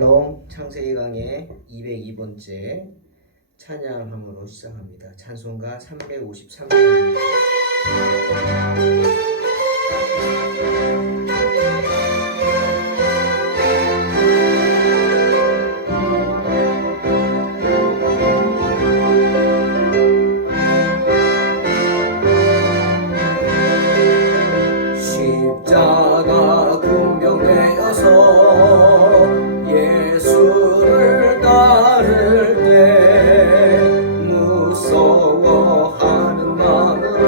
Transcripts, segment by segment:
샬롬. 창세기 강의 202번째 찬양함으로 시작합니다. 찬송가 353번입니다. 십자가 군병되어서 예수를 따를 때 무서워하는 마음으로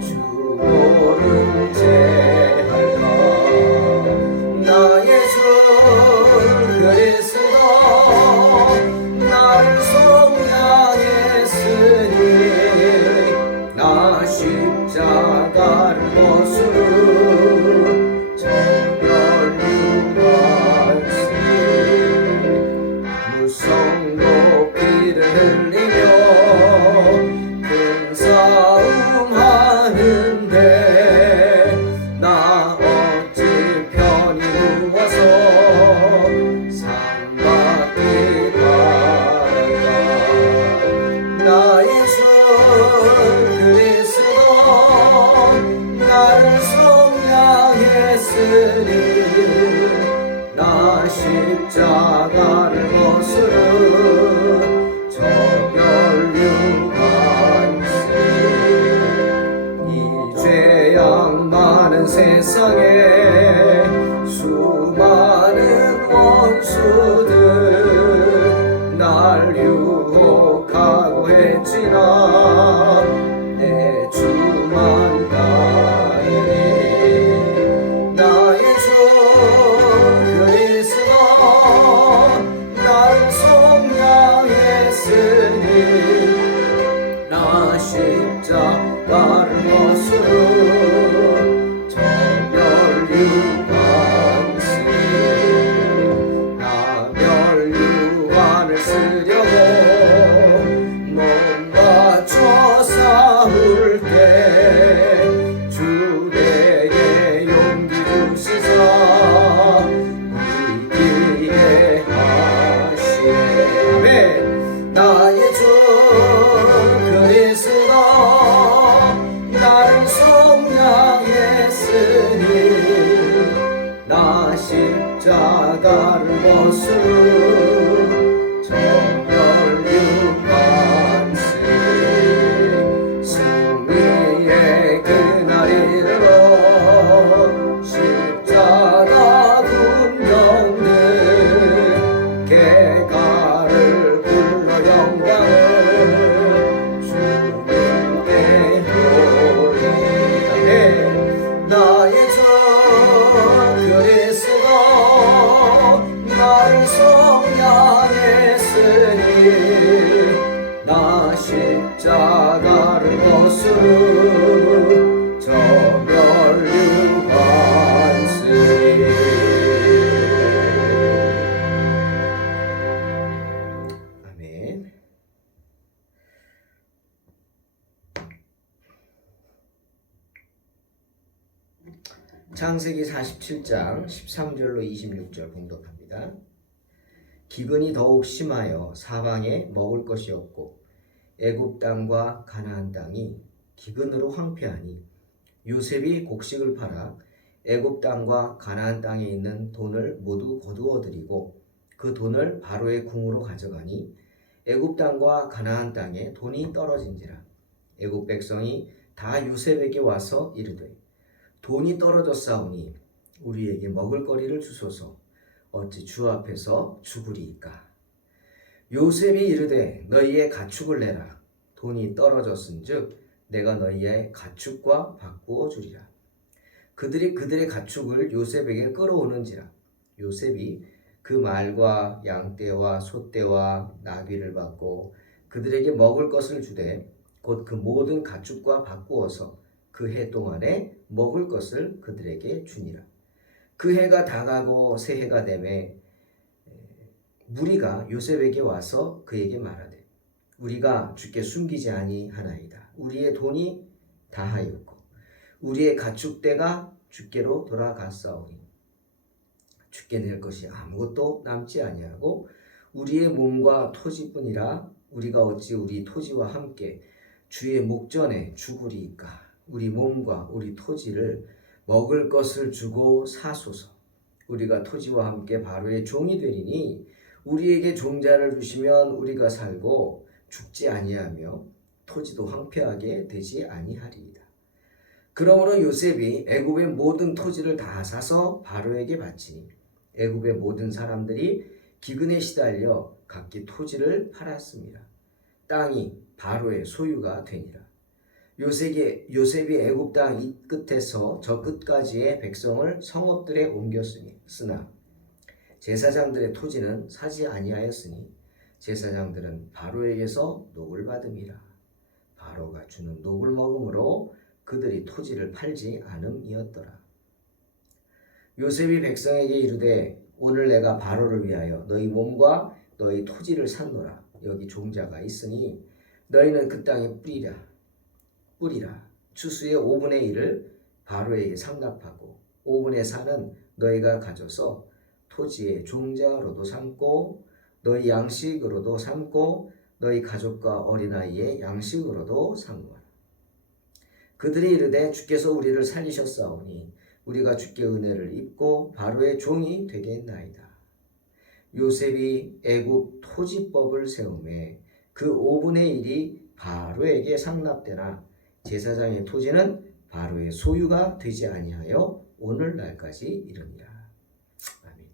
주 모른 채 할까. 나의 주 그리스도 나를 속량했으니 나 십자가를 벗으러 무성도 피를 흘리며 큰 싸움하는데 나 어찌 편히 누워서 상받기 바랄까. 나의 주 그리스도 나를 속량했으니 나 십자가를 벗으러 저 멸류관세. 이 죄악 많은 세상에 수많은 원수들 날 유혹하고 했지나 내 주만 다행히 나의 주 그리스도 나를 속량했으니 나 십자가를 벗으러 저 멸류관세. 나 멸류관을 쓰려고 몸 바쳐 싸울 때 주 내게 용기 주시사 이기게 하시네. 나의 주 그리스도 나를 속량했으니 나 십자가를 벗으러 저 멸류관세. 승리의 그날 이르러 십자가 군병들 개가를 불러 영광을 주님께 돌리네. 나의 주 그리스도 나를 속량했으니 나 십자가를 벗으러 저 멸류관세. 아멘. 창세기 47장 13절로 26절 봉독합니다. 기근이 더욱 심하여 사방에 먹을 것이 없고 애굽 땅과 가나안 땅이 기근으로 황폐하니 요셉이 곡식을 팔아 애굽 땅과 가나안 땅에 있는 돈을 모두 거두어들이고 그 돈을 바로의 궁으로 가져가니 애굽 땅과 가나안 땅에 돈이 떨어진지라. 애굽 백성이 다 요셉에게 와서 이르되 돈이 떨어졌사오니 우리에게 먹을 거리를 주소서. 어찌 주 앞에서 죽으리이까. 요셉이 이르되 너희의 가축을 내라. 돈이 떨어졌은즉 내가 너희의 가축과 바꾸어 주리라. 그들이 그들의 가축을 요셉에게 끌어오는지라. 요셉이 그 말과 양떼와 소떼와 나귀를 받고 그들에게 먹을 것을 주되 곧 그 모든 가축과 바꾸어서 그 해 동안에 먹을 것을 그들에게 주니라. 그 해가 다가고 새 해가 되매 무리가 요셉에게 와서 그에게 말하되 우리가 주께 숨기지 아니하나이다. 우리의 돈이 다하였고 우리의 가축대가 주께로 돌아갔사오니 죽게 될 것이 아무것도 남지 아니하고 우리의 몸과 토지뿐이라 우리가 어찌 우리 토지와 함께 주의 목전에 죽으리이까. 우리 몸과 우리 토지를 먹을 것을 주고 사소서. 우리가 토지와 함께 바로의 종이 되리니 우리에게 종자를 주시면 우리가 살고 죽지 아니하며 토지도 황폐하게 되지 아니하리이다. 그러므로 요셉이 애굽의 모든 토지를 다 사서 바로에게 바치니 애굽의 모든 사람들이 기근에 시달려 각기 토지를 팔았습니다. 땅이 바로의 소유가 되니라. 요셉이 애굽 땅 이 끝에서 저 끝까지의 백성을 성읍들에 옮겼으나 제사장들의 토지는 사지 아니하였으니 제사장들은 바로에게서 녹을 받음이라. 바로가 주는 녹을 먹음으로 그들이 토지를 팔지 않음이었더라. 요셉이 백성에게 이르되 오늘 내가 바로를 위하여 너희 몸과 너희 토지를 샀노라. 여기 종자가 있으니 너희는 그 땅에 뿌리라. 추수의 5분의 1을 바로에게 상납하고 5분의 4는 너희가 가져서 토지의 종자로도 삼고 너희 양식으로도 삼고 너희 가족과 어린아이의 양식으로도 삼으라. 그들이 이르되 주께서 우리를 살리셨사오니 우리가 주께 은혜를 입고 바로의 종이 되겠나이다. 요셉이 애굽 토지법을 세우매 그 5분의 1이 바로에게 상납되나 제사장의 토지는 바로의 소유가 되지 아니하여 오늘날까지 이르니라. 아멘.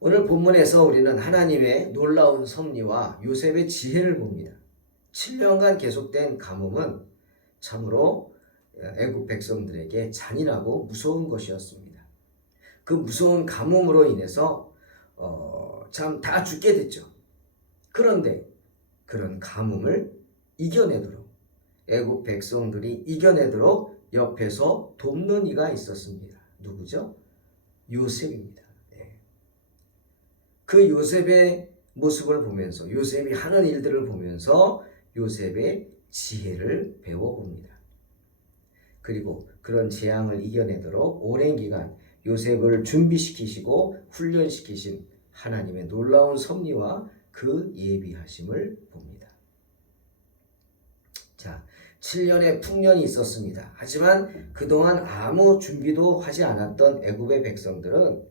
오늘 본문에서 우리는 하나님의 놀라운 섭리와 요셉의 지혜를 봅니다. 7년간 계속된 가뭄은 참으로 애굽 백성들에게 잔인하고 무서운 것이었습니다. 그 무서운 가뭄으로 인해서 참 다 죽게 됐죠. 그런데 그런 가뭄을 이겨내도록 애굽 백성들이 이겨내도록 옆에서 돕는 이가 있었습니다. 누구죠? 요셉입니다. 네. 그 요셉의 모습을 보면서 요셉이 하는 일들을 보면서 요셉의 지혜를 배워봅니다. 그리고 그런 재앙을 이겨내도록 오랜 기간 요셉을 준비시키시고 훈련시키신 하나님의 놀라운 섭리와 그 예비하심을 봅니다. 자, 7년의 풍년이 있었습니다. 하지만 그동안 아무 준비도 하지 않았던 애굽의 백성들은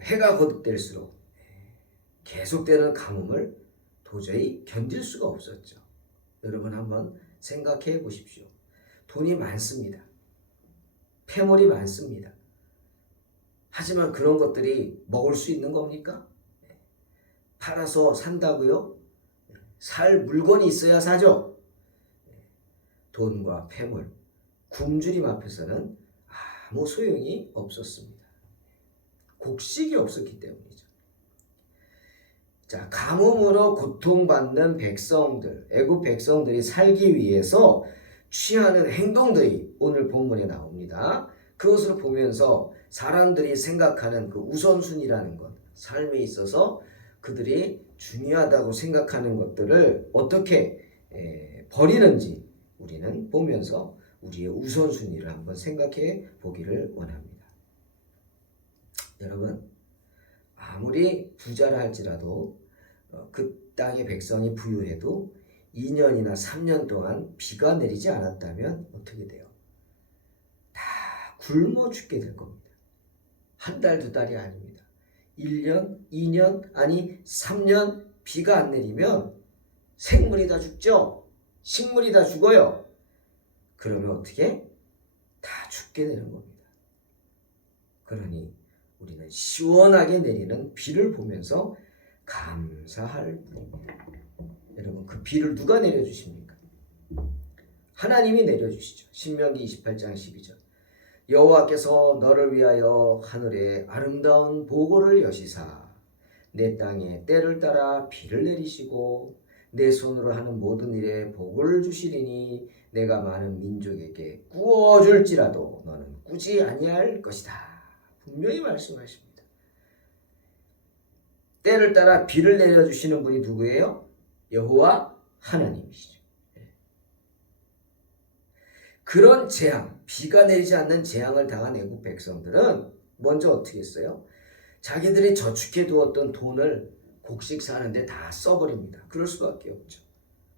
해가 거듭될수록 계속되는 가뭄을 도저히 견딜 수가 없었죠. 여러분 한번 생각해 보십시오. 돈이 많습니다. 폐물이 많습니다. 하지만 그런 것들이 먹을 수 있는 겁니까? 팔아서 산다고요? 살 물건이 있어야 사죠. 돈과 폐물, 굶주림 앞에서는 아무 소용이 없었습니다. 곡식이 없었기 때문이죠. 자, 가뭄으로 고통받는 백성들, 애굽 백성들이 살기 위해서 취하는 행동들이 오늘 본문에 나옵니다. 그것을 보면서 사람들이 생각하는 그 우선순위라는 것, 삶에 있어서 그들이 중요하다고 생각하는 것들을 어떻게 버리는지 우리는 보면서 우리의 우선순위를 한번 생각해 보기를 원합니다. 여러분, 아무리 부자라 할지라도 그 땅의 백성이 부유해도 2년이나 3년 동안 비가 내리지 않았다면 어떻게 돼요? 다 굶어 죽게 될 겁니다. 한 달, 두 달이 아닙니다. 1년, 2년, 아니 3년 비가 안 내리면 생물이 다 죽죠? 식물이 다 죽어요. 그러면 어떻게? 다 죽게 되는 겁니다. 그러니 우리는 시원하게 내리는 비를 보면서 감사할 뿐입니다. 여러분, 그 비를 누가 내려주십니까? 하나님이 내려주시죠. 신명기 28장 12절. 여호와께서 너를 위하여 하늘에 아름다운 보고를 여시사 내 땅에 때를 따라 비를 내리시고 내 손으로 하는 모든 일에 복을 주시리니 내가 많은 민족에게 꾸어줄지라도 너는 꾸지 아니할 것이다. 분명히 말씀하십니다. 때를 따라 비를 내려주시는 분이 누구예요? 여호와 하나님이시죠. 그런 재앙, 비가 내리지 않는 재앙을 당한 애굽 백성들은 먼저 어떻게 했어요? 자기들이 저축해 두었던 돈을 곡식 사는데 다 써버립니다. 그럴 수밖에 없죠.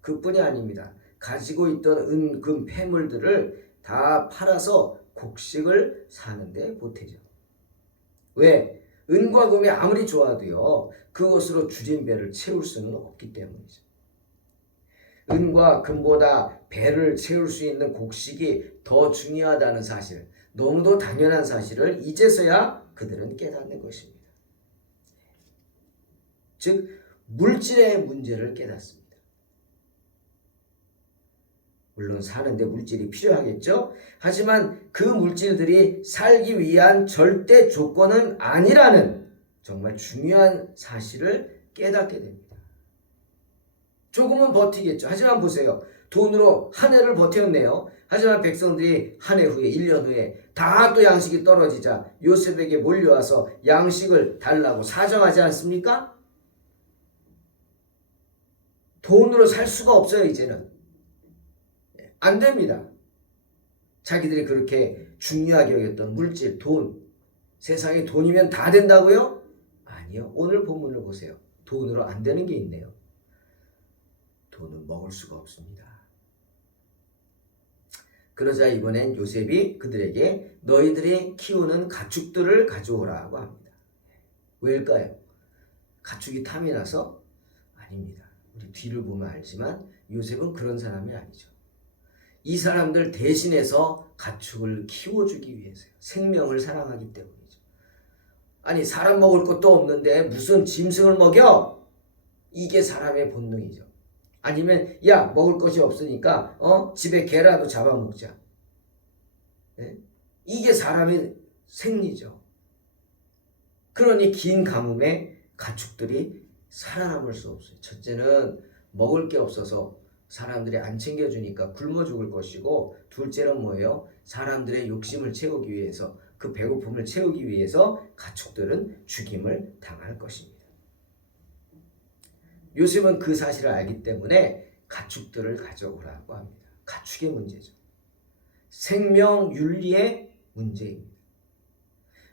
그뿐이 아닙니다. 가지고 있던 은, 금, 폐물들을 다 팔아서 곡식을 사는데 보태죠. 왜? 은과 금이 아무리 좋아도요, 그것으로 줄인 배를 채울 수는 없기 때문이죠. 은과 금보다 배를 채울 수 있는 곡식이 더 중요하다는 사실, 너무도 당연한 사실을 이제서야 그들은 깨닫는 것입니다. 즉, 물질의 문제를 깨닫습니다. 물론 사는데 물질이 필요하겠죠. 하지만 그 물질들이 살기 위한 절대 조건은 아니라는 정말 중요한 사실을 깨닫게 됩니다. 조금은 버티겠죠. 하지만 보세요. 돈으로 한 해를 버텼네요. 하지만 백성들이 한 해 후에 1년 후에 다 또 양식이 떨어지자 요셉에게 몰려와서 양식을 달라고 사정하지 않습니까? 돈으로 살 수가 없어요. 이제는. 안 됩니다. 자기들이 그렇게 중요하게 여겼던 물질, 돈, 세상에 돈이면 다 된다고요? 아니요. 오늘 본문을 보세요. 돈으로 안 되는 게 있네요. 돈은 먹을 수가 없습니다. 그러자 이번엔 요셉이 그들에게 너희들이 키우는 가축들을 가져오라고 합니다. 왜일까요? 가축이 탐이 나서? 아닙니다. 우리 뒤를 보면 알지만 요셉은 그런 사람이 아니죠. 이 사람들 대신해서 가축을 키워주기 위해서요. 생명을 사랑하기 때문이죠. 아니 사람 먹을 것도 없는데 무슨 짐승을 먹여? 이게 사람의 본능이죠. 아니면 야 먹을 것이 없으니까 집에 개라도 잡아먹자. 네? 이게 사람의 생리죠. 그러니 긴 가뭄에 가축들이 살아남을 수 없어요. 첫째는 먹을 게 없어서 사람들이 안 챙겨주니까 굶어 죽을 것이고, 둘째는 뭐예요? 사람들의 욕심을 채우기 위해서, 그 배고픔을 채우기 위해서 가축들은 죽임을 당할 것입니다. 요셉은 그 사실을 알기 때문에 가축들을 가져오라고 합니다. 가축의 문제죠. 생명윤리의 문제입니다.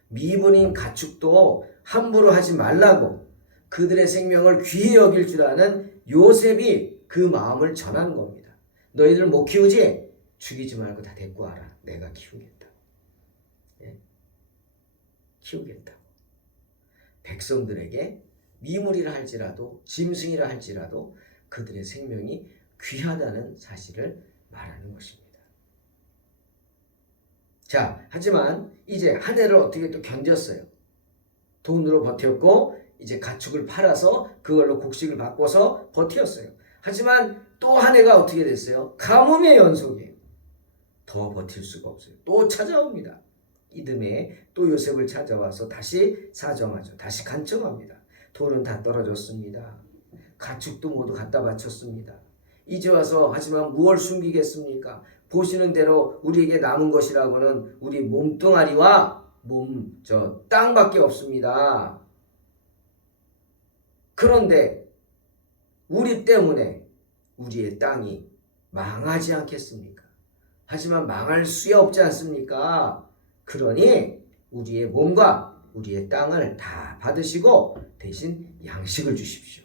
미분인 가축도 함부로 하지 말라고 그들의 생명을 귀히 여길 줄 아는 요셉이 그 마음을 전하는 겁니다. 너희들 못 키우지? 죽이지 말고 다 데리고 와라. 내가 키우겠다. 예? 키우겠다고. 백성들에게 미물이라 할지라도 짐승이라 할지라도 그들의 생명이 귀하다는 사실을 말하는 것입니다. 자, 하지만 이제 한 해를 어떻게 또 견뎠어요. 돈으로 버텼고 이제 가축을 팔아서 그걸로 곡식을 바꿔서 버텼어요. 하지만 또 한 해가 어떻게 됐어요? 가뭄의 연속이에요. 더 버틸 수가 없어요. 또 찾아옵니다. 이듬해 또 요셉을 찾아와서 다시 사정하죠. 다시 간청합니다. 돈은 다 떨어졌습니다. 가축도 모두 갖다 바쳤습니다. 이제 와서 하지만 무엇을 숨기겠습니까? 보시는 대로 우리에게 남은 것이라고는 우리 몸뚱아리와 땅밖에 없습니다. 그런데 우리 때문에 우리의 땅이 망하지 않겠습니까? 하지만 망할 수 없지 않습니까? 그러니 우리의 몸과 우리의 땅을 다 받으시고 대신 양식을 주십시오.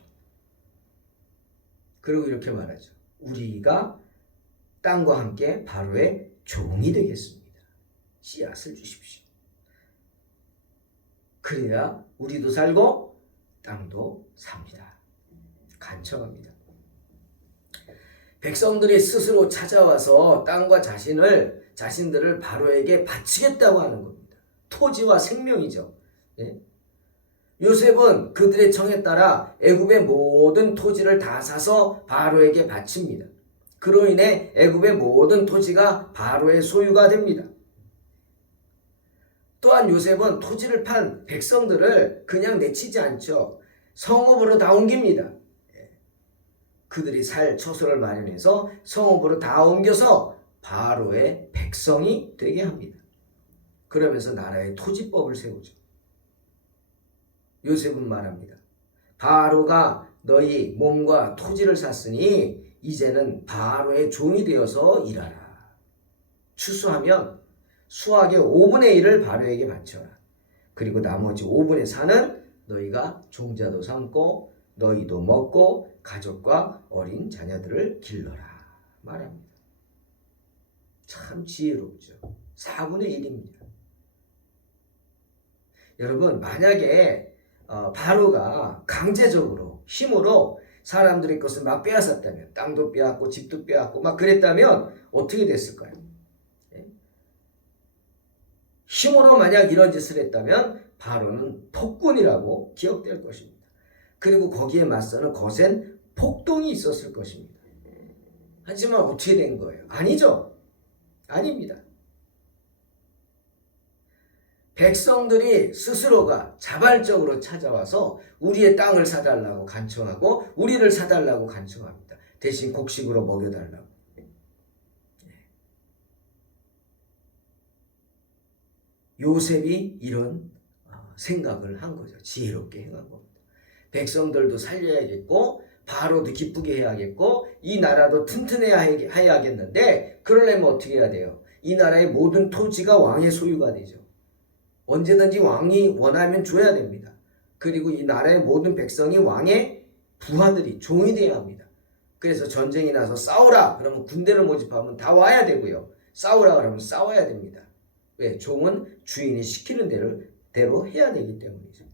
그리고 이렇게 말하죠. 우리가 땅과 함께 바로의 종이 되겠습니다. 씨앗을 주십시오. 그래야 우리도 살고 땅도 삽니다. 간청합니다. 백성들이 스스로 찾아와서 땅과 자신들을 바로에게 바치겠다고 하는 겁니다. 토지와 생명이죠. 네? 요셉은 그들의 청에 따라 애굽의 모든 토지를 다 사서 바로에게 바칩니다. 그로 인해 애굽의 모든 토지가 바로의 소유가 됩니다. 또한 요셉은 토지를 판 백성들을 그냥 내치지 않죠. 성읍으로 다 옮깁니다. 그들이 살 처소를 마련해서 성읍으로 다 옮겨서 바로의 백성이 되게 합니다. 그러면서 나라의 토지법을 세우죠. 요셉은 말합니다. 바로가 너희 몸과 토지를 샀으니 이제는 바로의 종이 되어서 일하라. 추수하면 수확의 5분의 1을 바로에게 바쳐라. 그리고 나머지 5분의 4는 너희가 종자도 삼고 너희도 먹고 가족과 어린 자녀들을 길러라 말합니다. 참 지혜롭죠. 4분의 1입니다. 여러분, 만약에 바로가 강제적으로 힘으로 사람들의 것을 막 빼앗았다면, 땅도 빼앗고 집도 빼앗고 막 그랬다면 어떻게 됐을까요? 힘으로 만약 이런 짓을 했다면 바로는 폭군이라고 기억될 것입니다. 그리고 거기에 맞서는 거센 폭동이 있었을 것입니다. 하지만 어떻게 된 거예요? 아니죠. 아닙니다. 백성들이 스스로가 자발적으로 찾아와서 우리의 땅을 사달라고 간청하고 우리를 사달라고 간청합니다. 대신 곡식으로 먹여달라고. 요셉이 이런 생각을 한 거죠. 지혜롭게 행한 겁니다. 백성들도 살려야겠고 바로도 기쁘게 해야겠고 이 나라도 튼튼해야겠는데 그러려면 어떻게 해야 돼요? 이 나라의 모든 토지가 왕의 소유가 되죠. 언제든지 왕이 원하면 줘야 됩니다. 그리고 이 나라의 모든 백성이 왕의 부하들이 종이 되어야 합니다. 그래서 전쟁이 나서 싸우라 그러면 군대를 모집하면 다 와야 되고요. 싸우라 그러면 싸워야 됩니다. 왜? 종은 주인이 시키는 대로 해야 되기 때문이죠.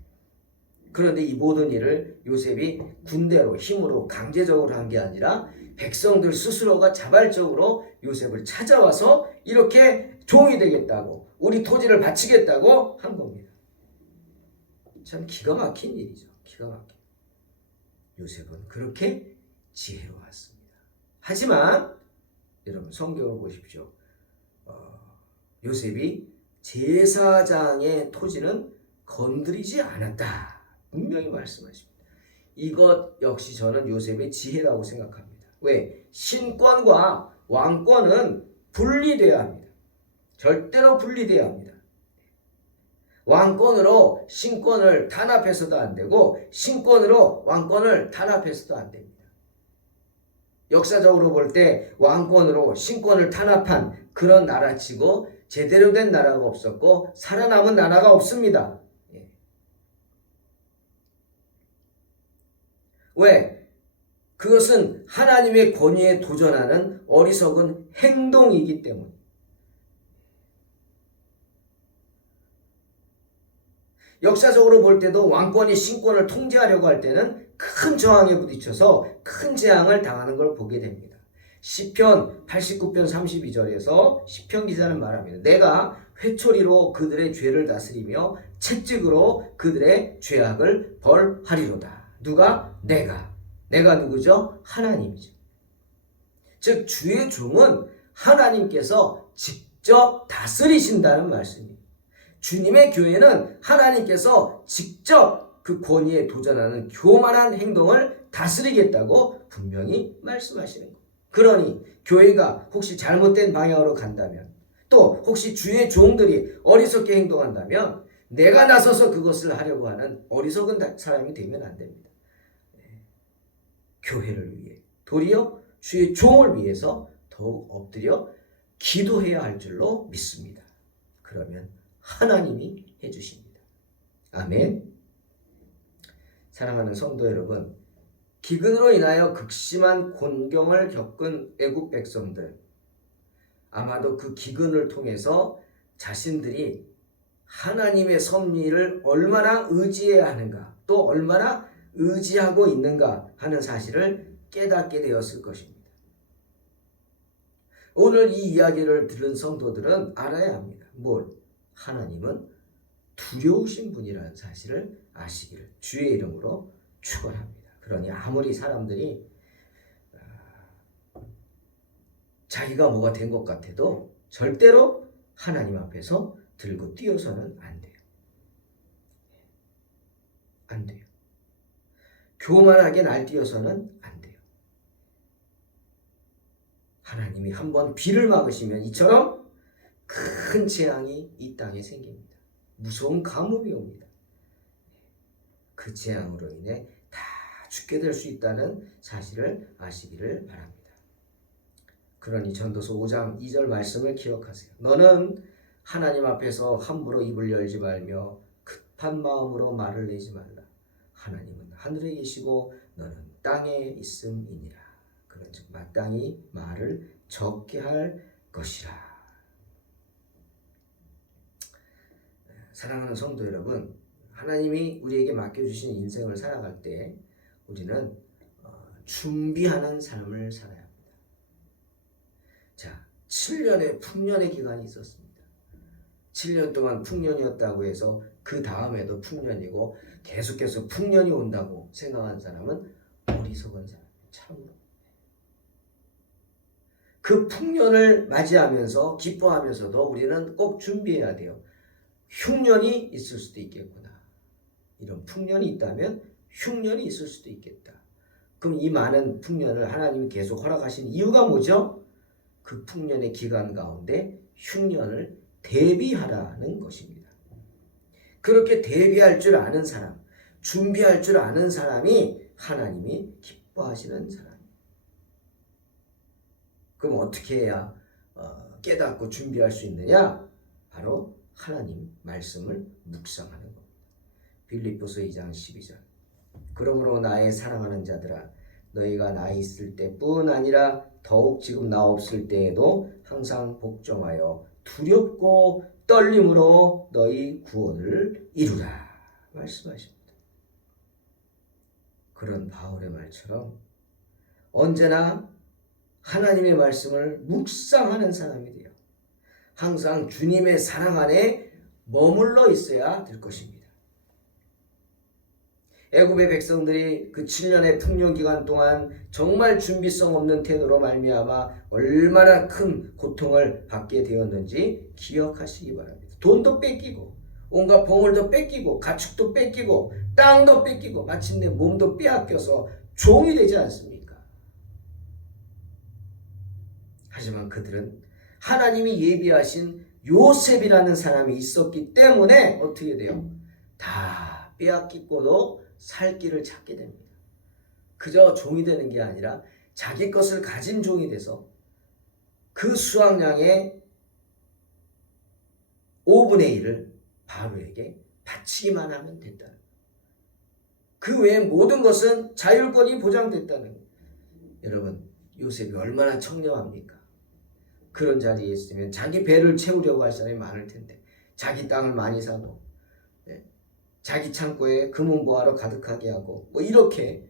그런데 이 모든 일을 요셉이 군대로 힘으로 강제적으로 한 게 아니라 백성들 스스로가 자발적으로 요셉을 찾아와서 이렇게 종이 되겠다고 우리 토지를 바치겠다고 한 겁니다. 참 기가 막힌 일이죠. 기가 막힌. 요셉은 그렇게 지혜로웠습니다. 하지만 여러분 성경을 보십시오. 요셉이 제사장의 토지는 건드리지 않았다. 분명히 말씀하십니다. 이것 역시 저는 요셉의 지혜라고 생각합니다. 왜? 신권과 왕권은 분리되어야 합니다. 절대로 분리되어야 합니다. 왕권으로 신권을 탄압해서도 안 되고 신권으로 왕권을 탄압해서도 안 됩니다. 역사적으로 볼 때 왕권으로 신권을 탄압한 그런 나라치고 제대로 된 나라가 없었고 살아남은 나라가 없습니다. 왜? 그것은 하나님의 권위에 도전하는 어리석은 행동이기 때문에. 역사적으로 볼 때도 왕권이 신권을 통제하려고 할 때는 큰 저항에 부딪혀서 큰 재앙을 당하는 걸 보게 됩니다. 시편 89편 32절에서 시편 기자는 말합니다. 내가 회초리로 그들의 죄를 다스리며 채찍으로 그들의 죄악을 벌하리로다. 누가? 내가 누구죠? 하나님이죠. 즉 주의 종은 하나님께서 직접 다스리신다는 말씀입니다. 주님의 교회는 하나님께서 직접 그 권위에 도전하는 교만한 행동을 다스리겠다고 분명히 말씀하시는 거예요. 그러니 교회가 혹시 잘못된 방향으로 간다면 또 혹시 주의 종들이 어리석게 행동한다면 내가 나서서 그것을 하려고 하는 어리석은 사람이 되면 안 됩니다. 교회를 위해 도리어 주의 종을 위해서 더욱 엎드려 기도해야 할 줄로 믿습니다. 그러면 하나님이 해주십니다. 아멘. 사랑하는 성도 여러분, 기근으로 인하여 극심한 곤경을 겪은 애국 백성들, 아마도 그 기근을 통해서 자신들이 하나님의 섭리를 얼마나 의지해야 하는가, 또 얼마나 의지하고 있는가 하는 사실을 깨닫게 되었을 것입니다. 오늘 이 이야기를 들은 성도들은 알아야 합니다. 뭘? 하나님은 두려우신 분이라는 사실을 아시기를 주의 이름으로 축원합니다. 그러니 아무리 사람들이 자기가 뭐가 된 것 같아도 절대로 하나님 앞에서 들고 뛰어서는 안 돼요. 안 돼요. 교만하게 날뛰어서는 안 돼요. 하나님이 한번 비를 막으시면 이처럼 큰 재앙이 이 땅에 생깁니다. 무서운 가뭄이 옵니다. 그 재앙으로 인해 다 죽게 될 수 있다는 사실을 아시기를 바랍니다. 그러니 전도서 5장 2절 말씀을 기억하세요. 너는 하나님 앞에서 함부로 입을 열지 말며 그 급한 마음으로 말을 내지 말라. 하나님은 하늘에 계시고 너는 땅에 있음이니라. 그런즉 마땅히 말을 적게 할 것이라. 사랑하는 성도 여러분, 하나님이 우리에게 맡겨주신 인생을 살아갈 때 우리는 준비하는 삶을 살아야 합니다. 자, 7년의 풍년의 기간이 있었습니다. 7년 동안 풍년이었다고 해서 그 다음에도 풍년이고 계속해서 풍년이 온다고 생각하는 사람은 어리석은 사람이에요. 참으로. 그 풍년을 맞이하면서 기뻐하면서도 우리는 꼭 준비해야 돼요. 흉년이 있을 수도 있겠구나. 이런 풍년이 있다면 흉년이 있을 수도 있겠다. 그럼 이 많은 풍년을 하나님이 계속 허락하신 이유가 뭐죠? 그 풍년의 기간 가운데 흉년을 대비하라는 것입니다. 그렇게 대비할 줄 아는 사람, 준비할 줄 아는 사람이 하나님이 기뻐하시는 사람. 그럼 어떻게 해야 깨닫고 준비할 수 있느냐? 바로 하나님 말씀을 묵상하는 겁니다. 빌립보서 2장 12절. 그러므로 나의 사랑하는 자들아, 너희가 나 있을 때뿐 아니라 더욱 지금 나 없을 때에도 항상 복종하여 두렵고 떨림으로 너희 구원을 이루라 말씀하십니다. 그런 바울의 말처럼 언제나 하나님의 말씀을 묵상하는 사람이 돼요. 항상 주님의 사랑 안에 머물러 있어야 될 것입니다. 애굽의 백성들이 그 7년의 풍년 기간 동안 정말 준비성 없는 태도로 말미암아 얼마나 큰 고통을 받게 되었는지 기억하시기 바랍니다. 돈도 뺏기고 온갖 보물도 뺏기고 가축도 뺏기고 땅도 뺏기고 마침내 몸도 빼앗겨서 종이 되지 않습니까? 하지만 그들은 하나님이 예비하신 요셉이라는 사람이 있었기 때문에 어떻게 돼요? 다 빼앗기고도 살 길을 찾게 됩니다. 그저 종이 되는 게 아니라 자기 것을 가진 종이 돼서 그 수확량의 5분의 1을 바로에게 바치기만 하면 됐다. 그 외에 모든 것은 자율권이 보장됐다는 거예요. 여러분, 요셉이 얼마나 청렴합니까? 그런 자리에 있으면 자기 배를 채우려고 할 사람이 많을 텐데 자기 땅을 많이 사고 자기 창고에 금은보화로 가득하게 하고 뭐 이렇게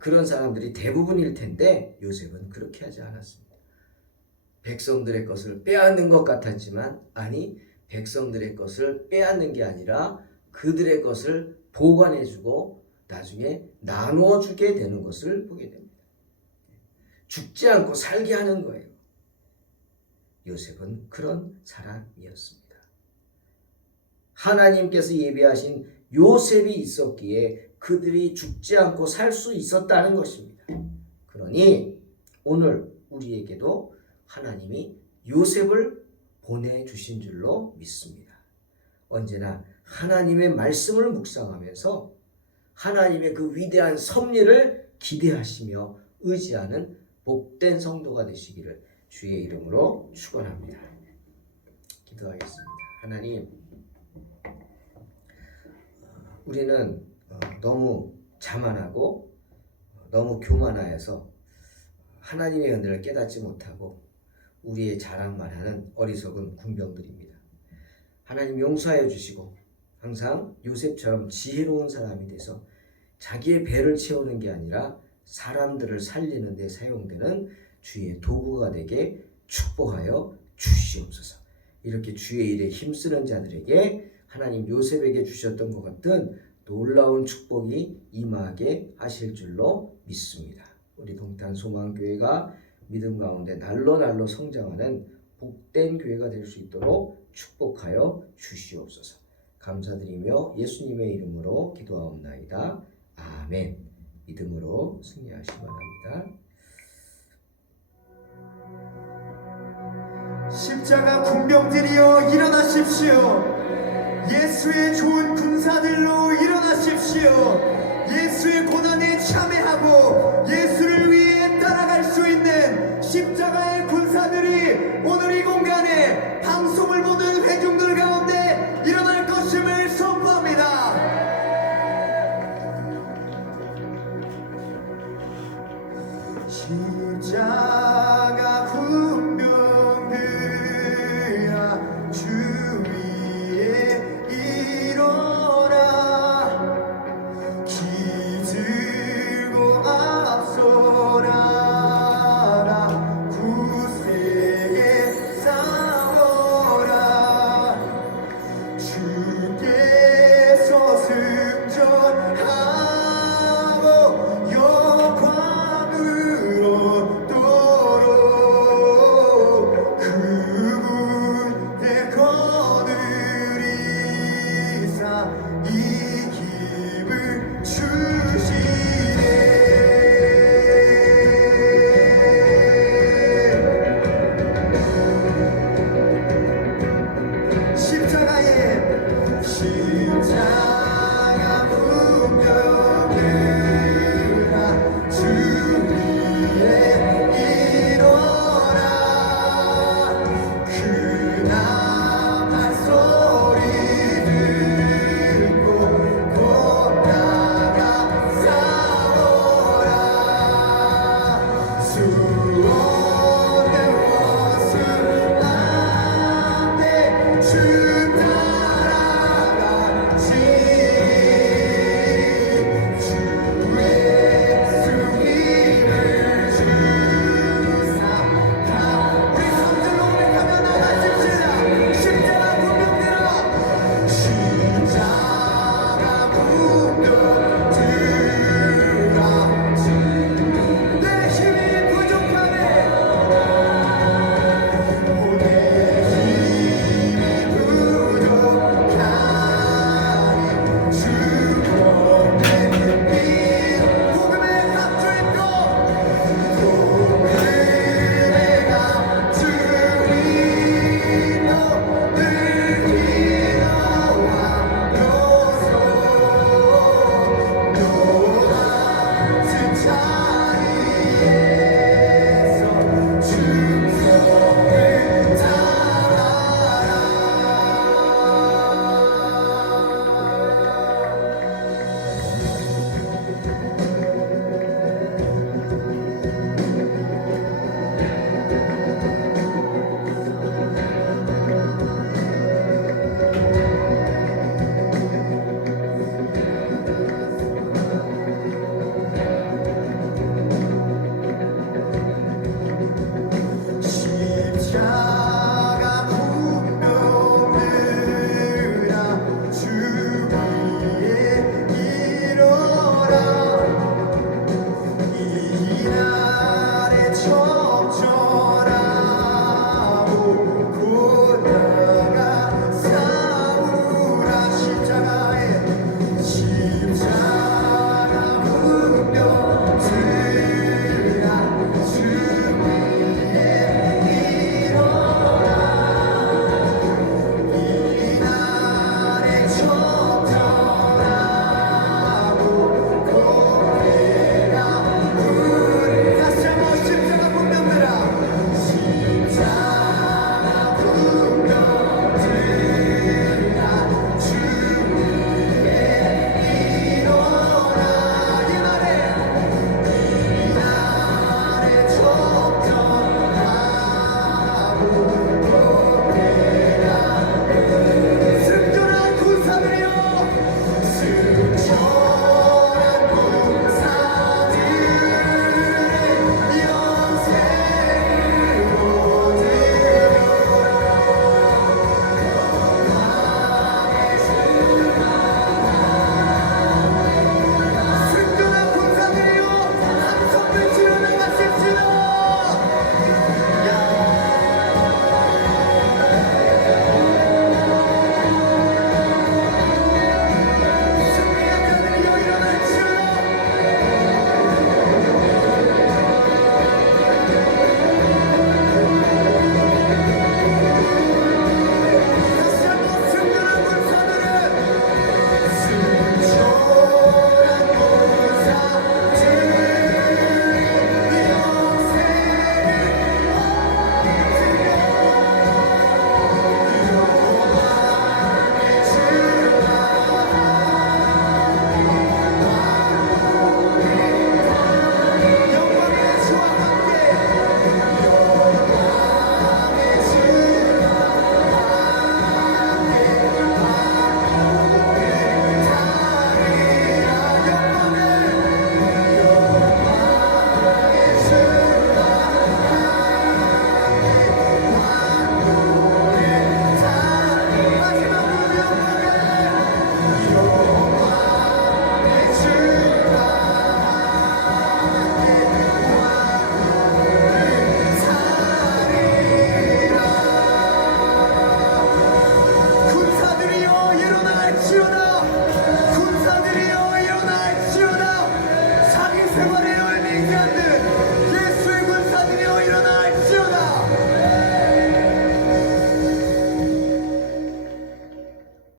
그런 사람들이 대부분일 텐데 요셉은 그렇게 하지 않았습니다. 백성들의 것을 빼앗는 것 같았지만 아니, 백성들의 것을 빼앗는 게 아니라 그들의 것을 보관해주고 나중에 나눠주게 되는 것을 보게 됩니다. 죽지 않고 살게 하는 거예요. 요셉은 그런 사람이었습니다. 하나님께서 예비하신 요셉이 있었기에 그들이 죽지 않고 살 수 있었다는 것입니다. 그러니 오늘 우리에게도 하나님이 요셉을 보내주신 줄로 믿습니다. 언제나 하나님의 말씀을 묵상하면서 하나님의 그 위대한 섭리를 기대하시며 의지하는 복된 성도가 되시기를 주의 이름으로 축원합니다. 기도하겠습니다. 하나님, 우리는 너무 자만하고 너무 교만하여서 하나님의 은혜를 깨닫지 못하고 우리의 자랑만 하는 어리석은 군병들입니다. 하나님 용서하여 주시고 항상 요셉처럼 지혜로운 사람이 돼서 자기의 배를 채우는 게 아니라 사람들을 살리는 데 사용되는 주의 도구가 되게 축복하여 주시옵소서. 이렇게 주의 일에 힘쓰는 자들에게 하나님 요셉에게 주셨던 것 같은 놀라운 축복이 임하게 하실 줄로 믿습니다. 우리 동탄 소망교회가 믿음 가운데 날로 성장하는 복된 교회가 될 수 있도록 축복하여 주시옵소서. 감사드리며 예수님의 이름으로 기도하옵나이다. 아멘. 믿음으로 승리하시기 바랍니다. 십자가 군병들이여 일어나십시오. 예수의 좋은 군사들로 일어나십시오. 예수의 고난에 참여하고 예수